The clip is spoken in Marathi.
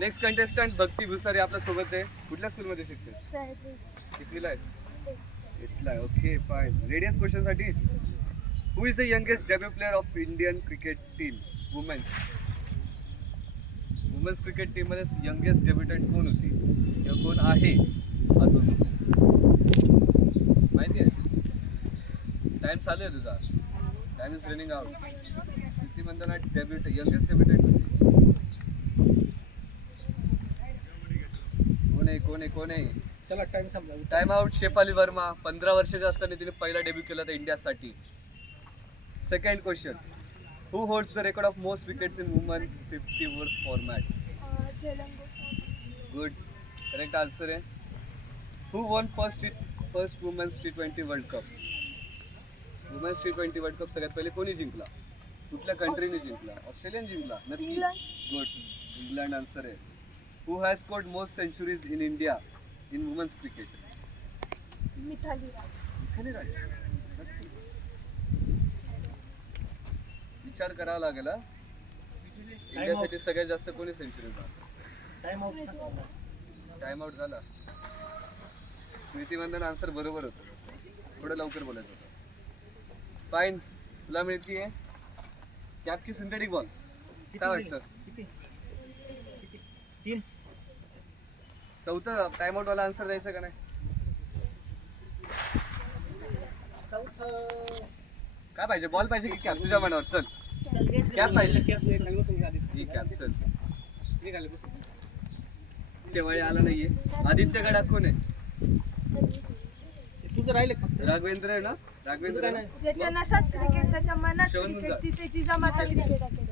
नेक्स्ट कंटेस्टंट भक्ती भुसारी आपल्या सोबत आहे. कुठल्या स्कूलमध्ये शिकते? कितवीला आहेस? 8ला. Okay fine. रेडियस क्वेश्चन साठी. Who is the youngest debut player of Indian cricket team women's cricket team मध्ये यंगेस्ट डेब्युटंट कोण होती किंवा कोण आहे अजून? माहिती आहे? टाइम चालू आहे तुझा. Time is running out. किती म्हणताना यंगेस्ट डेब्युटंट होती. कोण आहे? चला टाइम संपला. Time out. शेफाली वर्मा. 15 वर्षाच्या असताना तिने पहिला डेब्यू केला होता इंडियासाठी. Second question. Who holds the record of most wickets in women 50 overs format? Good. Correct answer आहे. Who won first women's T20 world cup? Women's T20 world cup सगळ्यात पहिले कोणी जिंकला? कुठल्या कंट्रीने जिंकला? ऑस्ट्रेलियन जिंकला? नक्की. गुड. इंग्लंड आन्सर आहे. Who has scored most centuries in India in women's cricket? Mithali Raj. नक्की. विचार करावा लागेल. इंडियासाठी सगळ्यात जास्त कोणी सेंचुरी मारली? टाइम आउट झाला. स्मृती मंदन आन्सर बरोबर होतं. थोडं लवकर बोलायचं होतं. फाईन. तुला मिळतीये कॅप की सिंथेटिक बॉल? काय वाटतं? 3. चौथं टाइम आउट वाला आन्सर द्यायचं का नाही? काय पाहिजे? बॉल पाहिजे की कॅप? तुझ्या मनावर. चल कॅप पाहिजे. ही कॅप. चल केव्हा आला नाहीये. आदित्य गडात कोण आहे? तुझं राहिले फक्त राघवेंद्र आहे ना? राघवेंद्र आहे ना? ज्याच्या नसात क्रिकेट त्याच्या मनात शोधून क्रिकेट जा. तिथे जिजामाता क्रिकेट अकॅडमी.